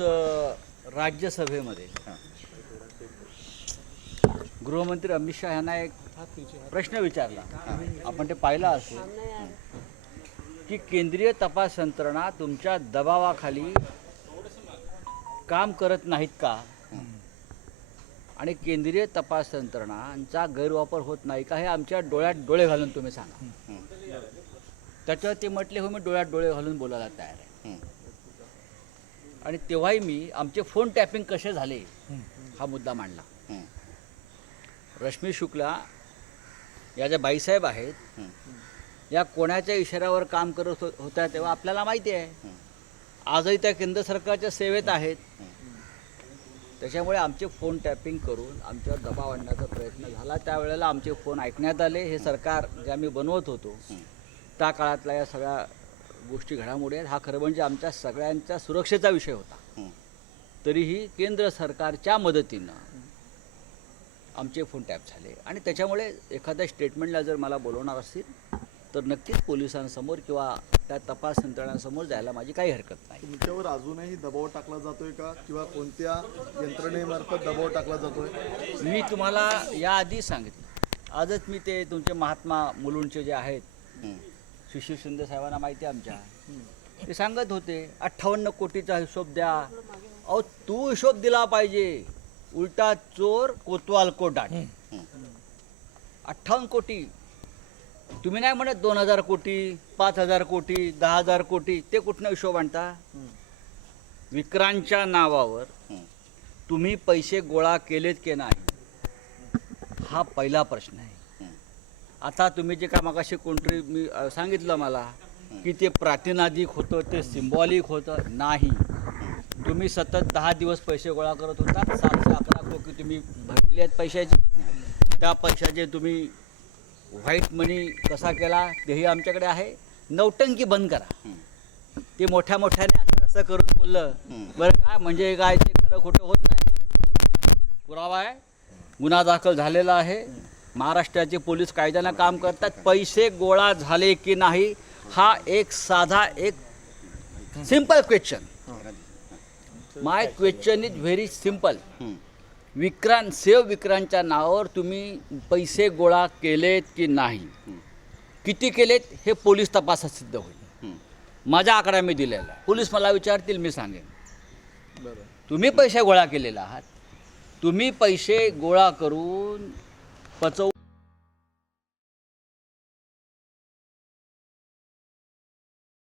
राज्यसभेमध्ये गृहमंत्री अमित शहा यांना एक प्रश्न विचारला. आपण ते पाहिला असेल. की केंद्रीय तपास यंत्रणा तुमच्या दबावाखाली काम करत नाहीत का? आणि केंद्रीय तपास यंत्रणांचा गैरवापर होत नाही का? हे आमच्या डोळ्यात डोळे घालून तुम्ही सांगा. त्याच्यावर ते म्हटले हो मी डोळ्यात डोळे घालून बोलायला तयार आहे. आणि तेव्हाही मी आमचे फोन टॅपिंग कसे झाले हा मुद्दा मांडला. रश्मी शुक्ला या ज्या बाईसाहेब आहेत या कोणाच्या इशाऱ्यावर काम करत हो- होत्या तेव्हा आपल्याला माहिती आहे. आजही त्या केंद्र सरकारच्या सेवेत आहेत. त्याच्यामुळे आमचे फोन टॅपिंग करून आमच्यावर दबाव आणण्याचा प्रयत्न झाला. त्यावेळेला आमचे फोन ऐकण्यात आले. हे सरकार जे आम्ही बनवत होतो त्या काळातल्या या सगळ्या गोष्टी घडामोडी आहेत. हा खरं म्हणजे आमच्या सगळ्यांच्या सुरक्षेचा विषय होता. तरीही केंद्र सरकारच्या मदतीनं आमचे फोन टॅप झाले. आणि त्याच्यामुळे एखाद्या स्टेटमेंटला जर मला बोलवणार असतील तर नक्कीच पोलिसांसमोर किंवा त्या तपास यंत्रणांसमोर जायला माझी काही हरकत नाही. तुमच्यावर अजूनही दबाव टाकला जातोय का? किंवा कोणत्या यंत्रणेमार्फत दबाव टाकला जातोय? मी तुम्हाला याआधी सांगितलं. आजच मी ते तुमचे महात्मा मुलुंडचे जे आहेत सुशील शिंदे साहेबांना माहिती आहे आमच्या. ते सांगत होते अठ्ठावन्न कोटीचा हिशोब द्या. अहो तू हिशोब दिला पाहिजे. उलटा चोर कोतवाल कोटाट अठ्ठावन्न कोटी. तुम्ही नाही म्हणत दोन हजार कोटी पाच हजार कोटी दहा हजार कोटी ते कुठनं हिशोब आणता? विक्रांच्या नावावर तुम्ही पैसे गोळा केलेत की नाही? हा पहिला प्रश्न आहे. आता तुम्ही जे का मागाशी कोणतरी मी अ, सांगितलं मला की ते प्रातिनादिक होतं ते सिम्बॉलिक होतं. नाही. तुम्ही सतत दहा दिवस पैसे गोळा करत होता. सातशे अकरा कोटी तुम्ही भरलेले आहेत पैशाचे. त्या पैशाचे तुम्ही व्हाईट मनी कसा केला तेही आमच्याकडे आहे. नौटंकी बंद करा. ते मोठ्या मोठ्याने असं असं करून बोललं. बरं काय म्हणजे काय ते खरं खोटं होत नाही. पुरावा आहे. गुन्हा दाखल झालेला आहे. महाराष्ट्राचे पोलीस कायद्यानं काम करतात. पैसे गोळा झाले की नाही हा एक साधा एक simple question my question is very simple Vikrant save विक्रांतच्या नावावर तुम्ही पैसे गोळा केलेत की नाही? किती केलेत हे पोलीस तपासात सिद्ध होईल. माझा आकडा मी दिलेला. पोलीस मला विचारतील मी सांगेन. तुम्ही पैसे गोळा केलेला आहात. तुम्ही पैसे गोळा करून but so.